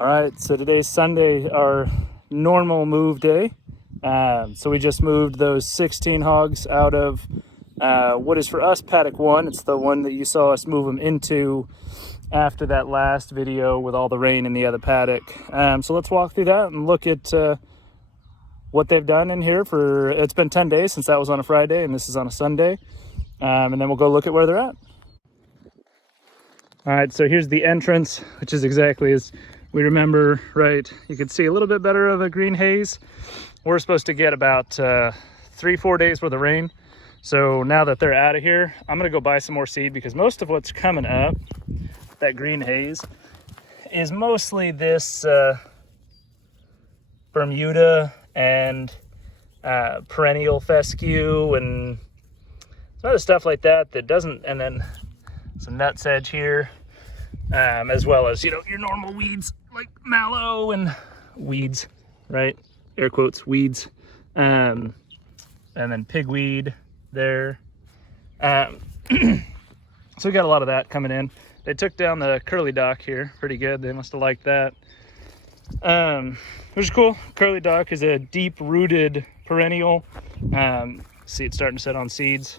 All right, so today's Sunday, our normal move day. So we just moved those 16 hogs out of what is for us paddock 1. It's the one that you saw us move them into after that last video with all the rain in the other paddock. So let's walk through that and look at what they've done in here it's been 10 days since that was on a Friday and this is on a Sunday. And then we'll go look at where they're at. All right, so here's the entrance, which is exactly as we remember, right? You can see a little bit better of a green haze. We're supposed to get about 3-4 days worth of rain. So now that they're out of here, I'm gonna go buy some more seed because most of what's coming up, that green haze, is mostly this Bermuda and perennial fescue and some other stuff like that doesn't, and then some nutsedge here, as well as, you know, your normal weeds like mallow and weeds, right? Air quotes, weeds. And then pigweed there. So we got a lot of that coming in. They took down the curly dock here pretty good. They must have liked that. Which is cool. Curly dock is a deep-rooted perennial. See, it's starting to set on seeds.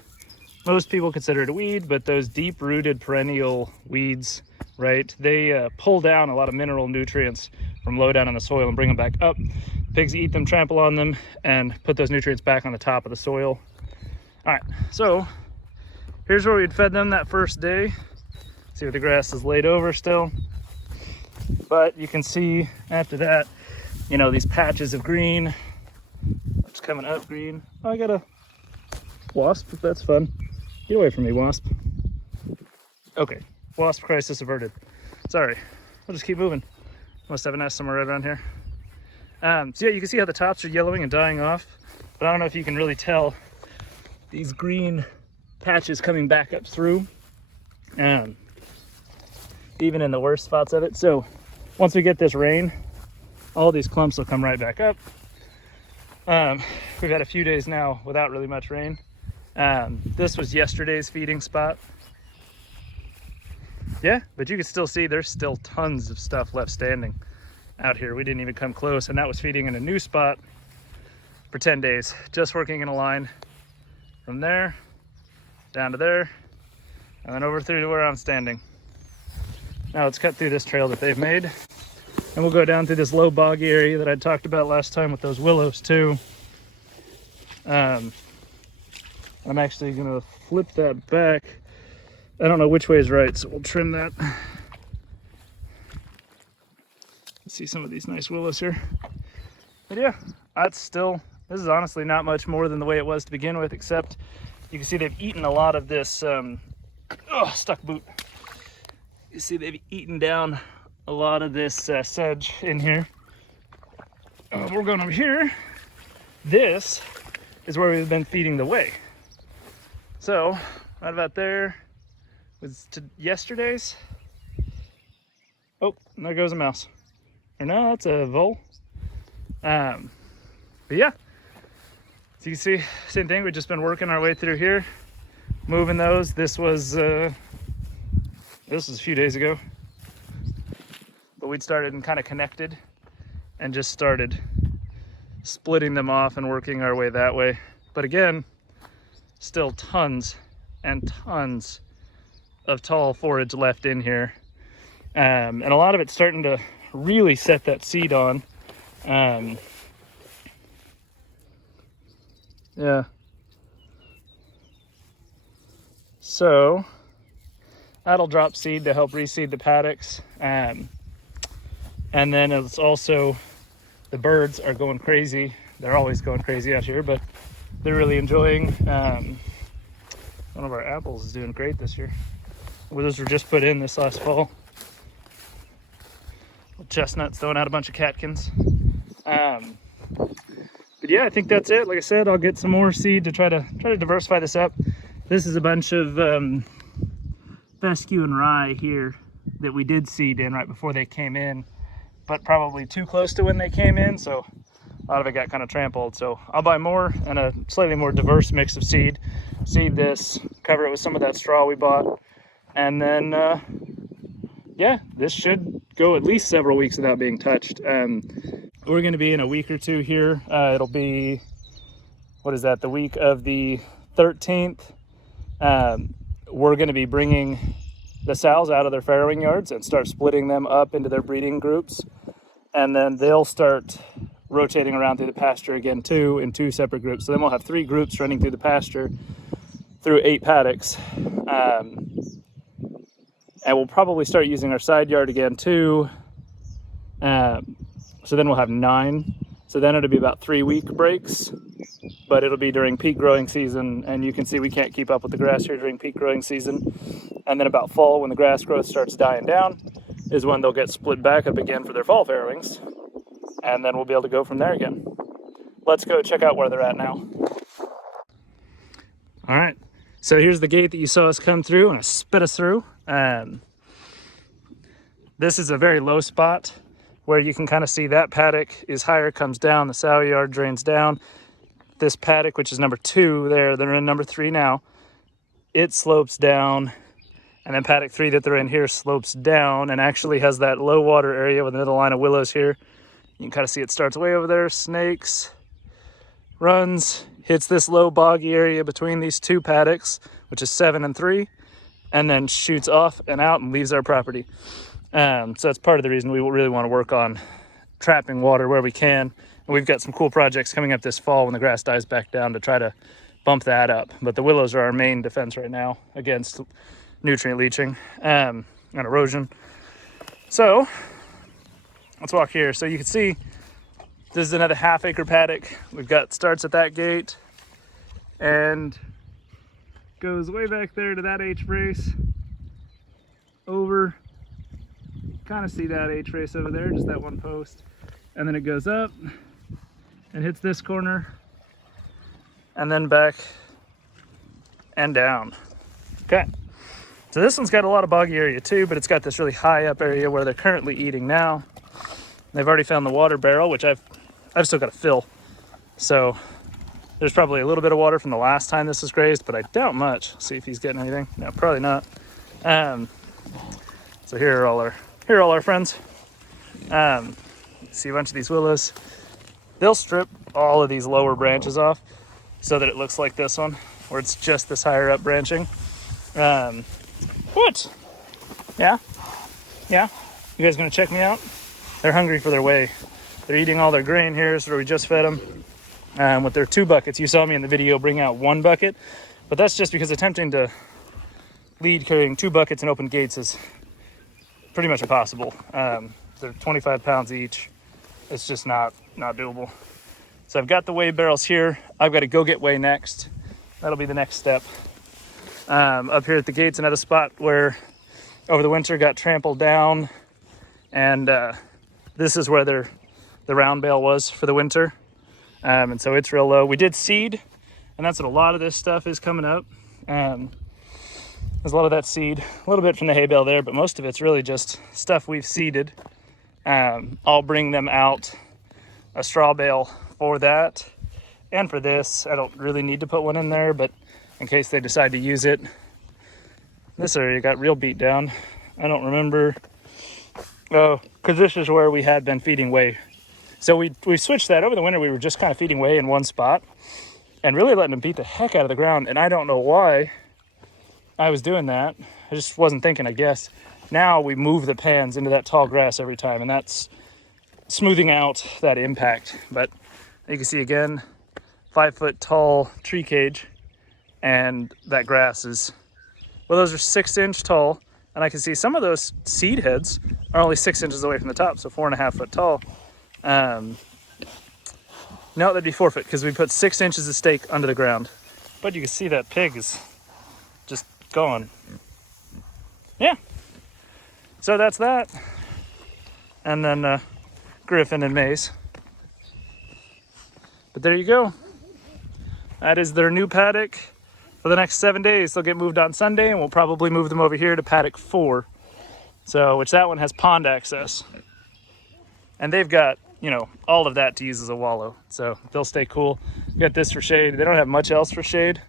Most people consider it a weed, but those deep-rooted perennial weeds, right, they pull down a lot of mineral nutrients from low down in the soil and bring them back up. Pigs eat them, trample on them, and put those nutrients back on the top of the soil. All right, so here's where we'd fed them that first day. See where the grass is laid over still. But you can see after that, you know, these patches of green. It's coming up green. Oh, I got a wasp, that's fun. Get away from me, wasp. Okay, wasp crisis averted. Sorry, we'll just keep moving. Must have a nest somewhere right around here. So yeah, you can see how the tops are yellowing and dying off, but I don't know if you can really tell these green patches coming back up through, even in the worst spots of it. So once we get this rain, all these clumps will come right back up. We've had a few days now without really much rain. This was yesterday's feeding spot. Yeah, but you can still see there's still tons of stuff left standing out here. We didn't even come close, and that was feeding in a new spot for 10 days, just working in a line from there down to there and then over through to where I'm standing. Now let's cut through this trail that they've made, and we'll go down through this low boggy area that I talked about last time with those willows too. I'm actually gonna flip that back. I don't know which way is right, so we'll trim that. See some of these nice willows here. But yeah, this is honestly not much more than the way it was to begin with, except you can see they've eaten a lot of this, stuck boot. You see they've eaten down a lot of this sedge in here. We're going over here. This is where we've been feeding the whey. So right about there was yesterday's. Oh, and there goes a mouse. Or no, that's a vole. But yeah, so you can see, same thing. We've just been working our way through here, moving those. This was a few days ago, but we'd started and kind of connected and just started splitting them off and working our way that way. But again, still tons and tons of tall forage left in here, and a lot of it's starting to really set that seed on. Yeah, so that'll drop seed to help reseed the paddocks, and then it's also, the birds are going crazy. They're always going crazy out here, but they're really enjoying. One of our apples is doing great this year. Those were just put in this last fall. Chestnuts throwing out a bunch of catkins. But yeah, I think that's it. Like I said, I'll get some more seed to try to diversify this up. This is a bunch of fescue and rye here that we did seed in right before they came in, but probably too close to when they came in, so a lot of it got kind of trampled. So I'll buy more and a slightly more diverse mix of seed this, cover it with some of that straw we bought, and then yeah, this should go at least several weeks without being touched. We're going to be in a week or two here. It'll be, what is that, the week of the 13th. We're going to be bringing the sows out of their farrowing yards and start splitting them up into their breeding groups. And then they'll start rotating around through the pasture again too, in 2 separate groups. So then we'll have 3 groups running through the pasture through 8 paddocks. And we'll probably start using our side yard again too. So then we'll have 9. So then it'll be about 3-week breaks, but it'll be during peak growing season. And you can see we can't keep up with the grass here during peak growing season. And then about fall, when the grass growth starts dying down, is when they'll get split back up again for their fall farrowings. And then we'll be able to go from there again. Let's go check out where they're at now. All right, so here's the gate that you saw us come through and spit us through. This is a very low spot where you can kind of see that paddock is higher, comes down, the sow yard drains down. This paddock, which is number 2 there, they're in number 3 now, it slopes down. And then paddock 3 that they're in here slopes down and actually has that low water area with another line of willows here. You can kind of see it starts way over there, snakes, runs, hits this low boggy area between these 2 paddocks, which is 7 and 3, and then shoots off and out and leaves our property. So that's part of the reason we really want to work on trapping water where we can. And we've got some cool projects coming up this fall when the grass dies back down to try to bump that up. But the willows are our main defense right now against nutrient leaching and erosion. So let's walk here. So you can see this is another half-acre paddock. We've got starts at that gate and goes way back there to that H brace, over, kind of see that H brace over there, just that one post, and then it goes up and hits this corner and then back and down. Okay, so this one's got a lot of boggy area too, but it's got this really high up area where they're currently eating now. They've already found the water barrel, which I've still got to fill. So there's probably a little bit of water from the last time this was grazed, but I doubt much. See if he's getting anything. No, probably not. So here are all our friends. See a bunch of these willows. They'll strip all of these lower branches off so that it looks like this one, where it's just this higher up branching. What? Yeah? Yeah? You guys gonna check me out? They're hungry for their whey. They're eating all their grain here, so we just fed them with their 2 buckets. You saw me in the video bring out 1 bucket, but that's just because attempting to lead carrying 2 buckets and open gates is pretty much impossible. They're 25 pounds each. It's just not doable. So I've got the whey barrels here. I've got to go get whey next. That'll be the next step. Up here at the gates, another spot where over the winter got trampled down, and this is where the round bale was for the winter. And so it's real low. We did seed, and that's what a lot of this stuff is coming up. There's a lot of that seed, a little bit from the hay bale there, but most of it's really just stuff we've seeded. I'll bring them out a straw bale for that. And for this, I don't really need to put one in there, but in case they decide to use it. This area got real beat down. I don't remember. Oh, because this is where we had been feeding whey. So we switched that. Over the winter, we were just kind of feeding whey in one spot and really letting them beat the heck out of the ground. And I don't know why I was doing that. I just wasn't thinking, I guess. Now we move the pans into that tall grass every time, and that's smoothing out that impact. But you can see again, 5 foot tall tree cage, and that grass is, well, those are 6-inch tall, and I can see some of those seed heads are only 6 inches away from the top, so 4.5 foot tall. No, that'd be 4 foot, because we put 6 inches of stake under the ground. But you can see that pig is just going. Yeah. So that's that. And then Griffin and Maze. But there you go. That is their new paddock for the next 7 days. They'll get moved on Sunday, and we'll probably move them over here to paddock 4. So, which that one has pond access. And they've got, you know, all of that to use as a wallow. So they'll stay cool. We got this for shade. They don't have much else for shade,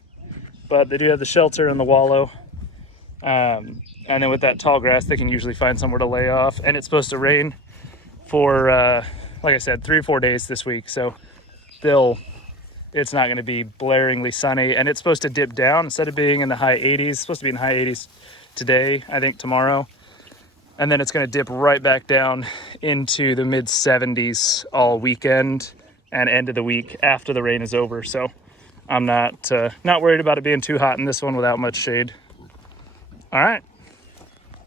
but they do have the shelter and the wallow. And then with that tall grass, they can usually find somewhere to lay off. And it's supposed to rain for, like I said, 3 or 4 days this week. So it's not going to be blaringly sunny. And it's supposed to dip down instead of being in the high 80s. It's supposed to be in the high 80s today, I think tomorrow. And then it's going to dip right back down into the mid 70s all weekend and end of the week after the rain is over. So I'm not worried about it being too hot in this one without much shade. All right.